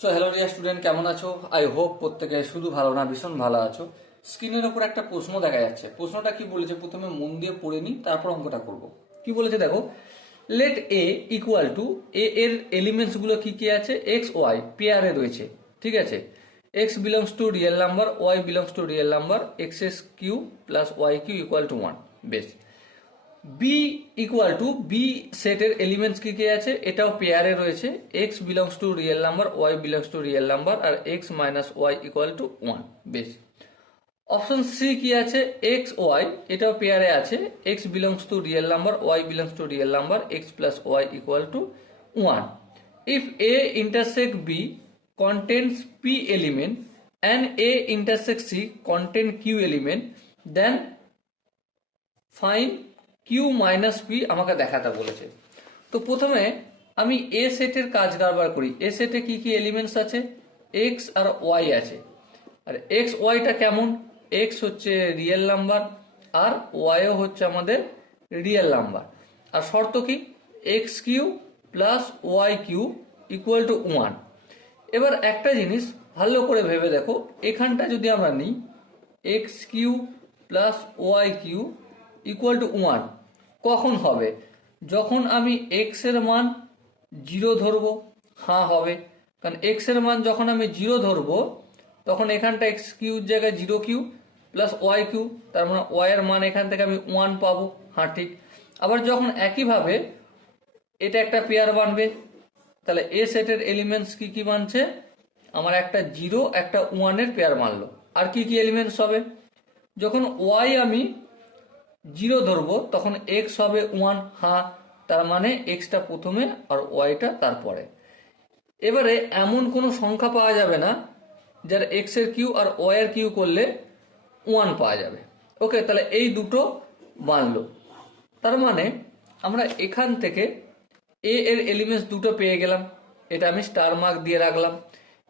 So hello dear student, কেমন আছো? I hope প্রত্যেকে শুধু ভালো না ভীষণ ভালো আছো। স্ক্রিনের ওপর একটা প্রশ্ন দেখা যাচ্ছে। প্রশ্নটা কি বলেছে প্রথমে মন দিয়ে পড়ে নিই, তারপর অঙ্কটা করব। কি বলেছে দেখো, লেট এ ইকুয়াল টু এ এর এলিমেন্টস গুলো কি কি আছে, এক্স ওয়াই পেয়ারে রয়েছে। ঠিক আছে, x belongs to real number, y belongs to real number, x s q plus y q equal to 1। বেশ, বি ইকুয়াল টু বি সেটের এলিমেন্টস কি কি আছে, এটাও পেয়ারে রয়েছে। X belongs to real number, y belongs to real number, আর x minus y equal to 1। বেশ, অপশন সি কি আছে, এক্স ওয়াই এটাও পেয়ারে আছে। X belongs to real number, y belongs to real number, x plus y equal to 1। If A intersect B contains p element and a intersect c contain q element, then find q minus p আমাকে দেখাতে বলেছে। তো প্রথমে আমি এ সেটের কাজ কারবার করি। এ সেটে কি কি এলিমেন্টস আছে, এক্স আর ওয়াই আছে। আর এক্স ওয়াইটা কেমন, এক্স হচ্ছে রিয়েল নাম্বার আর ওয়াইও হচ্ছে আমাদের রিয়েল নাম্বার। আর শর্ত কি, x q plus y q equal to 1। এবার একটা জিনিস ভালো করে ভেবে দেখো, এখানটা যদি আমরা নিই x q plus y q equal to 1, কখন হবে? যখন আমি এক্স এর মান 0 ধরবো। হ্যাঁ হবে, কারণ এক্স এর মান যখন আমি 0 ধরবো তখন এখানটা এক্স কিউর জায়গায় 0 কিউ প্লাস ওয়াই কিউ, তার মানে ওয়াই এর মান এখান থেকে আমি 1 পাবো। হ্যাঁ ঠিক। আবার যখন একইভাবে এটা একটা পেয়ার বানবে, তাহলে এ সেটের এলিমেন্টস কি কি মানছে, আমার একটা 0 একটা 1 এর পেয়ার মানলো। আর কি কি এলিমেন্টস হবে, যখন ওয়াই আমি 0 ধরবো তখন এক্স হবে 1। হ্যাঁ, তার মানে এক্সটা প্রথমে আর ওয়াইটা তারপরে। এবারে এমন কোনো সংখ্যা পাওয়া যাবে না যার এক্স এর কিউ আর ওয়াই এর কিউ করলে 1 পাওয়া যাবে। ওকে, তাহলে এই দুটো বানলো। তার মানে আমরা এখান থেকে এ এর এলিমেন্টস দুটো পেয়ে গেলাম, এটা আমি স্টার মার্ক দিয়ে রাখলাম।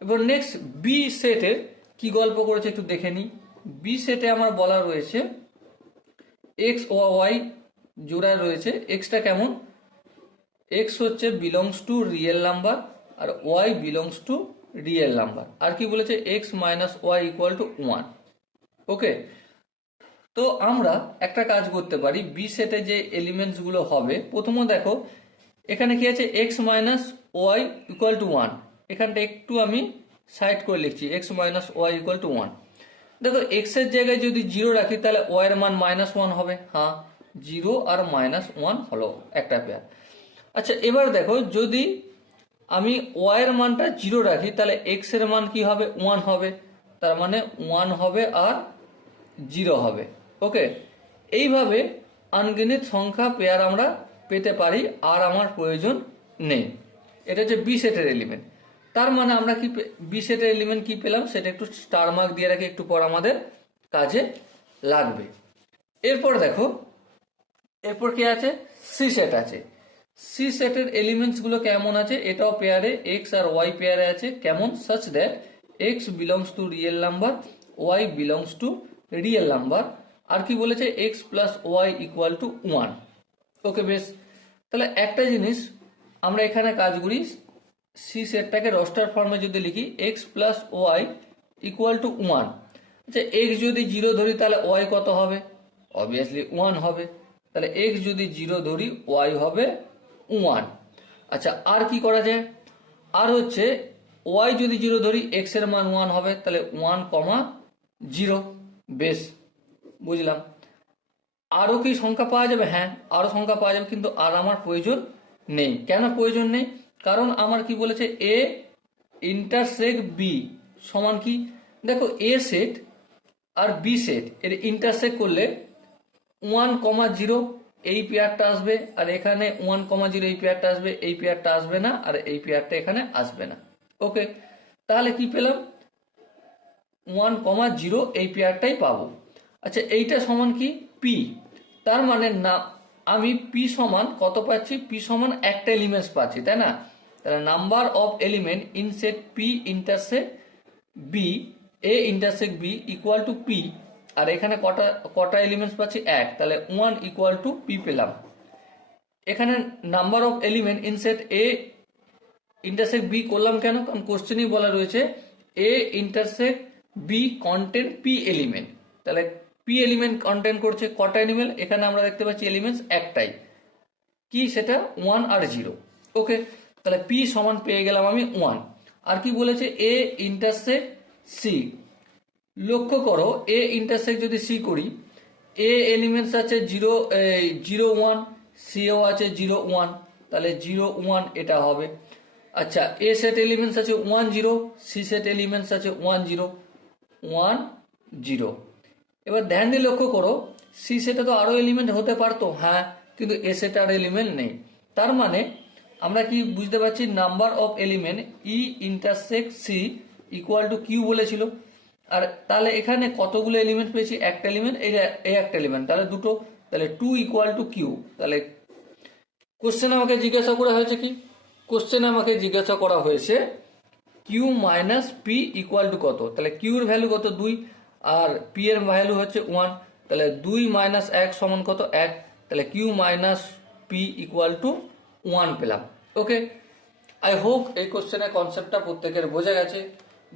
এবার নেক্সট বি সেটের কি গল্প করেছে একটু দেখে নিই। বি সেটে আমার বলা রয়েছে এক্স ও ওয়াই জোড়ায় রয়েছে। এক্সটা কেমন, এক্স হচ্ছে বিলংস টু রিয়েল নাম্বার আর y belongs to real number. আর কি বলেছে, x minus y equal to 1। Okay, তো আমরা একটা কাজ করতে পারি, বি সেটে যে এলিমেন্টস গুলো হবে, প্রথমে দেখো এখানে কি আছে, x minus y equal to 1। এখানটা একটু আমি সাইড করে লিখছি, x minus y equal to 1। দেখো এক্স এর জায়গায় যদি 0 রাখি তাহলে ওয়াই এর মান -1 হবে। হ্যাঁ, 0 আর -1 হলো একটা পেয়ার। আচ্ছা, এবার দেখো যদি আমি ওয়াই এর মানটা 0 রাখি তাহলে এক্স এর মান কি হবে, 1 হবে। তার মানে 1 হবে আর 0 হবে। ওকে, এইভাবে আনগিনিত সংখ্যা পেয়ার আমরা পেতে পারি, আর আমার প্রয়োজন নেই। এটা হচ্ছে বি সেটের এলিমেন্ট। তার মানে আমরা কি বি সেটের এলিমেন্ট কি পেলাম সেটা একটু স্টার মার্ক দিয়ে রাখি, একটু পর আমাদের কাজে লাগবে। এরপর দেখো, এরপর কি আছে, সি সেট আছে। সি সেটের এলিমেন্টস গুলো কেমন আছে, এটাও পেয়ারে, এক্স আর ওয়াই পেয়ারে আছে। কেমন, such that x belongs to real number, y belongs to real number. আর কি বলেছে, x plus y equal to 1। Okay, বেশ। তাহলে একটা জিনিস আমরা এখানে কাজ করি, সি সেটটাকে রস্টার ফর্মে যদি লিখি, x plus y equal to 1। আচ্ছা, এক্স যদি 0 ধরি তাহলে ওয়াই কত হবে, অবভিয়াসলি 1 হবে। তাহলে এক্স যদি 0 ধরি ওয়াই হবে 1। আচ্ছা, আর কি করা যায়, আর হচ্ছে ওয়াই যদি 0 ধরি এক্স এর মান 1 হবে, তাহলে 1,0। বেশ, বুঝলাম। আরো কি সংখ্যা পাওয়া যাবে, হ্যাঁ আরো সংখ্যা পাওয়া যাবে, কিন্তু আর আমার প্রয়োজন নেই। কেন প্রয়োজন নেই, কারণ আমার কি বলেছে, এ ইন্টারসেক্ট বি সমান কি, দেখো এ সেট আর বি সেট এর ইন্টারসেক্ট করলে 1,0 এই পেয়ারটা আসবে, আর এখানে 1,0 এই পেয়ারটা আসবে, এই পেয়ারটা আসবে না, আর এই পেয়ারটা এখানে আসবে না। ওকে, তাহলে কি পেলাম, 1,0 এই পেয়ারটাই পাবো। আচ্ছা, এইটা সমান কি, পি। তার মানে না, আমি পি সমান কত পাচ্ছি, পি সমান একটা এলিমেন্টস পাচ্ছি, তাই না? তাহলে number of element in set P intersect B, A intersect B equal to P. আর এখানে কটা কটা এলিমেন্টস পাচ্ছি, 1, তাহলে 1 ইকুয়াল টু পি পেলাম। এখানে number of element in set A intersect B করলাম কেন? কারণ কোশ্চেনই বলা রয়েছে A intersect B content P element. তাহলে পি এলিমেন্ট কন্টেন্ট করছে কটা এলিমেন্ট? এখানে আমরা দেখতে পাচ্ছি এলিমেন্টস একটাই, কি সেটা 1 আর 0। ওকে, তাহলে পি সমান পেয়ে গেলাম আমি 1। আর কি বলেছে? এ ইন্টারসেক্ট সি। লক্ষ্য করো এ ইন্টারসেক্ট যদি সি করি, এ এলিমেন্টস আছে 0 0 1, সিও আছে 0 1, তাহলে 0 1 এটা হবে। আচ্ছা, এ সেট এলিমেন্টস আছে 1 0, সি সেট এলিমেন্টস আছে 1 0 1 0। এবার ধ্যান দিয়ে লক্ষ্য করো সি সেটে তো আরো এলিমেন্ট হতে পারতো, হ্যাঁ, কিন্তু এ সেটে আর এলিমেন্ট নেই। তার মানে আমরা কি বুঝতে পারছি? Number of element E intersect C equal to Q বলেছিল। আর তাহলে এখানে কতগুলো এলিমেন্ট পেয়েছি? একটা এলিমেন্ট, এই একটা এলিমেন্ট, তাহলে দুটো, তাহলে 2 ইকুয়াল টু কিউ। তাহলে কোশ্চেন আমাকে জিজ্ঞাসা করা হয়েছে কি? কোশ্চেন আমাকে জিজ্ঞাসা করা হয়েছে Q minus P equal to কত? তাহলে কিউর ভ্যালু কত? 2, আর পি এর ভ্যালু হচ্ছে 1, তাহলে 2 মাইনাস 1 সমান কত? 1। তাহলে Q minus P equal to 1 পেলাম। ওকে, আই হোপ এই কোশ্চেনের কনসেপ্টটা প্রত্যেকের বোঝা গেছে।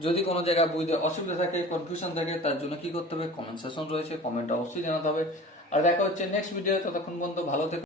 যদি কোনো জায়গায় বুঝতে অসুবিধা থাকে, কনফিউশন থাকে, তার জন্য কি করতে হবে? কমেন্ট সেকশন রয়েছে, কমেন্ট অবশ্যই জানাতে হবে। আর দেখা হচ্ছে নেক্সট ভিডিও। ততক্ষণ পর্যন্ত ভালো থেকো।